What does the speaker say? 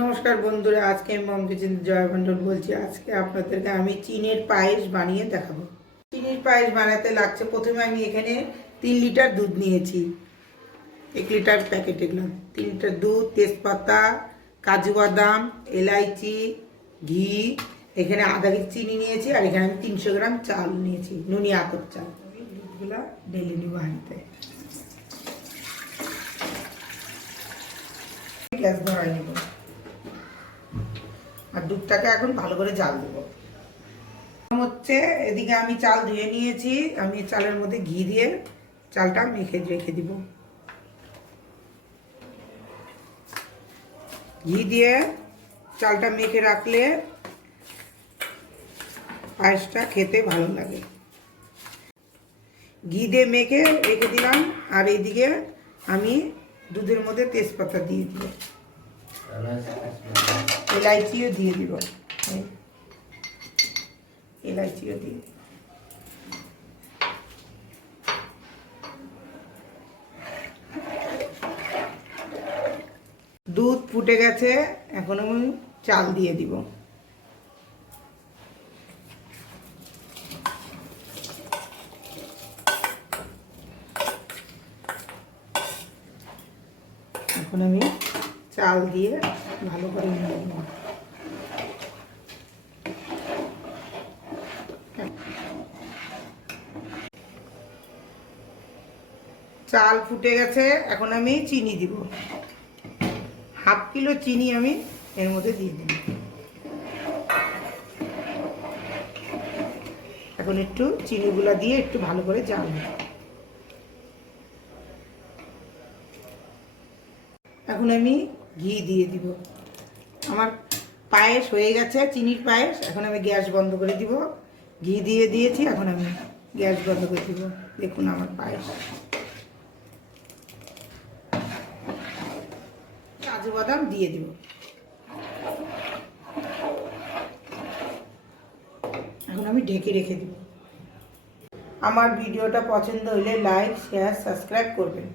নমস্কার বন্ধুরা, আজকে আমি মম কিচেন জয়া মণ্ডল বলছি। আজকে আপনাদেরকে আমি চিনির পায়েস বানিয়ে দেখাবো। চিনির পায়েস বানাতে লাগছে, প্রথমে আমি এখানে 3 লিটার দুধ নিয়েছি। 1 লিটার প্যাকেট, এগুলো 3 লিটার দুধ, তেজপাতা, কাজু বাদাম, এলাইচি, ঘি, এখানে আধা কেজি চিনি নিয়েছি, আর এখানে আমি 300 গ্রাম চাল নিয়েছি, নুনি আতপ চাল। আমি দুধগুলা ঢেলে নিব হাঁড়িতে। গ্যাস ধরাই নেব আর দুধটাকে এখন ভালো করে জাল দেব। হচ্ছে এদিকে আমি চাল ধুয়ে নিয়েছি, আমি চালের মধ্যে ঘি দিয়ে চালটা মেখে রেখে দিব। ঘি দিয়ে চালটা মেখে রাখলে পায়েসটা খেতে ভালো লাগে। ঘি দিয়ে মেখে রেখে দিলাম, আর এইদিকে আমি দুধের মধ্যে তেজপাতা দিয়ে দিব, এলাইচিও দিয়ে দিব, এলাইচিও দিয়ে দিব। দুধ ফুটে গেছে, এখন আমি চাল দিয়ে দিব। এখন আমি চাল দিয়ে ভালো করে নিয়ে নেব। চাল ফুটে গেছে, এখন আমি চিনি দিব। 1/2 কিলো চিনি আমি এর মধ্যে দিয়ে দিই। এখন একটু চিনিগুলা দিয়ে একটু ভালো করে জ্বালব। এখন আমি ঘি দিয়ে দিব। আমার পায়েস হয়ে গেছে, চিনির পায়েস। এখন আমি গ্যাস বন্ধ করে দিব। ঘি দিয়ে দিয়েছি, এখন আমি গ্যাস বন্ধ করে দিব। দেখুন আমার পায়েস। কাজু বাদাম দিয়ে দিব। এখন আমি ঢেকে রেখে দিব। আমার ভিডিওটা পছন্দ হলে লাইক, শেয়ার, সাবস্ক্রাইব করবেন।